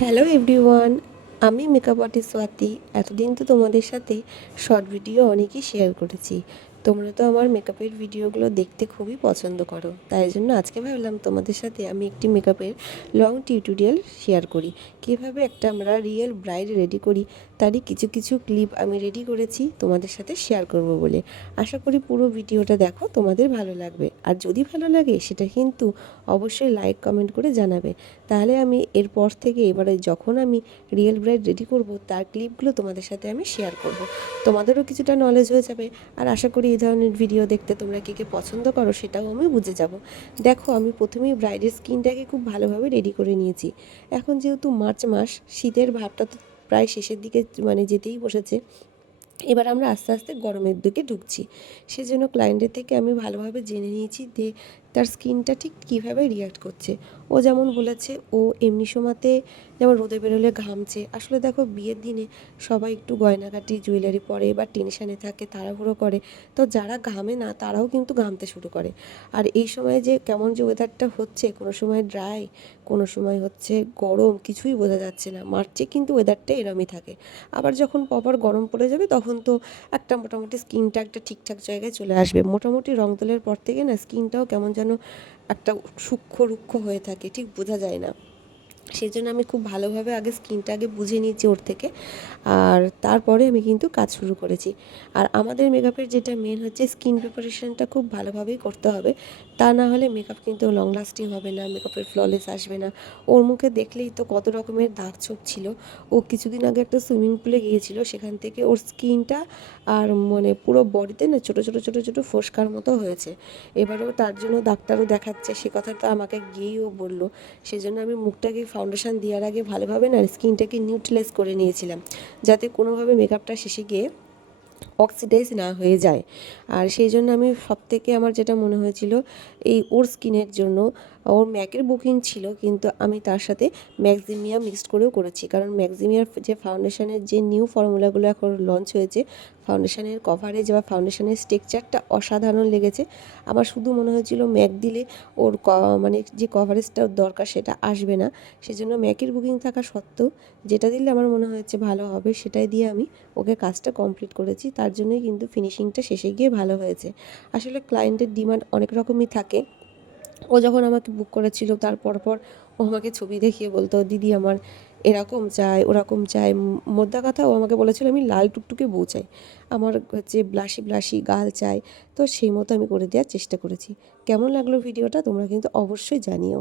Hello everyone, আমি makeup artist Swati. এতদিন তো তোমাদের সাথে শর্ট ভিডিও অনেকই শেয়ার করেছি। তোমরা তো আমার মেকআপের ভিডিওগুলো দেখতে খুবই পছন্দ করো, তাই জন্য আজকে ভাবলাম তোমাদের সাথে আমি একটি মেকআপের লং টিউটোরিয়াল শেয়ার করি। কীভাবে একটা আমরা রিয়েল ব্রাইড রেডি করি তারই কিছু কিছু ক্লিপ আমি রেডি করেছি তোমাদের সাথে শেয়ার করব বলে। আশা করি পুরো ভিডিওটা দেখো, তোমাদের ভালো লাগবে। আর যদি ভালো লাগে সেটা কিন্তু অবশ্যই লাইক কমেন্ট করে জানাবে। তাহলে আমি এরপর থেকে এবারে যখন আমি রিয়েল ব্রাইড রেডি করব তার ক্লিপগুলো তোমাদের সাথে আমি শেয়ার করব। তোমাদেরও কিছুটা নলেজ হয়ে যাবে। আর আশা করি এই ধরনের ভিডিও দেখতে তোমরা কে কে পছন্দ করো সেটাও আমি বুঝে যাব। দেখো, আমি প্রথমেই ব্রাইডের স্কিনটাকে খুব ভালোভাবে রেডি করে নিয়েছি। এখন যেহেতু মার্চ মাস, শীতের ভাবটা তো প্রায় শেষের দিকে যেতেই বসেছে। এবার আমরা আস্তে আস্তে গরমের দিকে ঢুকছি। সেজন্য ক্লায়েন্টের থেকে আমি ভালোভাবে জেনে নিয়েছি যে তার স্কিনটা ঠিক কীভাবে রিয়াক্ট করছে। ও যেমন বলেছে, ও এমনি সময়তে যেমন রোদে বেরোলে ঘামছে। আসলে দেখো, বিয়ের দিনে সবাই একটু গয়নাগাটি জুয়েলারি পরে বা টেনশানে থাকে, তাড়াহুড়ো করে। তো যারা ঘামে না তারাও কিন্তু ঘামতে শুরু করে। আর এই সময় যে কেমন যে ওয়েদারটা হচ্ছে, কোনো সময় ড্রাই, কোনো সময় হচ্ছে গরম, কিছুই বোঝা যাচ্ছে না। মার্চে কিন্তু ওয়েদারটা এরমই থাকে। আবার যখন প্রপার গরম পড়ে যাবে তখন তো একটা মোটামুটি স্কিনটা একটা ঠিকঠাক জায়গায় চলে আসবে। মোটামুটি রং তোলার পর থেকে না স্কিনটাও কেমন যেন একটা সূক্ষ্ম রুক্ষ হয়ে থাকে, ঠিক বোঝা যায় না। সেই জন্য আমি খুব ভালোভাবে আগে স্কিনটা বুঝে নিয়েছি ওর থেকে। আর তারপরে আমি কিন্তু কাজ শুরু করেছি। আর আমাদের মেকআপের যেটা মেন হচ্ছে, স্কিন প্রিপারেশনটা খুব ভালোভাবেই করতে হবে। তা না হলে মেকআপ কিন্তু লং লাস্টিং হবে না, মেকআপের ফ্ললেস আসবে না। ওর মুখে দেখলেই তো কত রকমের দাগ ছোপ ছিল। ও কিছুদিন আগে একটা সুইমিং পুলে গিয়েছিল, সেখান থেকে ওর স্কিনটা আর পুরো বডিতে না ছোটো ছোটো ছোটো ছোটো ফোস্কার মতো হয়েছে। এবারেও তার জন্য ডাক্তারও দেখাচ্ছে, সে কথাটা আমাকে গিয়েই ও বললো। সেজন্য আমি মুখটাকে ফাউন্ডেশন দেওয়ার আগে ভালোভাবে না স্কিনটাকে নিউট্রালাইজ করে নিয়েছিলাম, যাতে কোনোভাবে মেকআপটা শেষে গিয়ে অক্সিডাইজ না হয়ে যায়। আর সেই জন্য আমি সবথেকে আমার যেটা মনে হয়েছিল, এই ওর স্কিনের জন্য ওর ম্যাকের বুকিং ছিল, কিন্তু আমি তার সাথে ম্যাক্সিমিয়া মিক্সড করেও করেছি। কারণ ম্যাক্সিমিয়ার যে ফাউন্ডেশনের যে নিউ ফর্মুলাগুলো এখন লঞ্চ হয়েছে, ফাউন্ডেশনের কভারেজ বা ফাউন্ডেশনের স্ট্রাকচারটা অসাধারণ লেগেছে আমার। শুধু মনে হয়েছিল ম্যাক দিলে ওর যে কভারেজটা দরকার সেটা আসবে না। সেজন্য ম্যাকের বুকিং থাকা সত্ত্বেও যেটা দিলে আমার মনে হয়েছে ভালো হবে সেটাই দিয়ে আমি ওকে কাজটা কমপ্লিট করেছি। তার জন্যই কিন্তু ফিনিশিংটা শেষে গিয়ে ভালো হয়েছে। আসলে ক্লায়েন্টের ডিমান্ড অনেক রকমই থাকে। ও যখন আমাকে বুক করেছিল তার পর ও আমাকে ছবি দেখিয়ে বলতো, দিদি আমার এরকম চাই, ওরকম চাই। মোদ্দা কথা, ও আমাকে বলেছিল আমি লাল টুকটুকে বউ চাই, আমার হচ্ছে ব্লাশি ব্লাশি গাল চাই। তো সেই মতো আমি করে দেওয়ার চেষ্টা করেছি। কেমন লাগলো ভিডিওটা তোমরা কিন্তু অবশ্যই জানিও।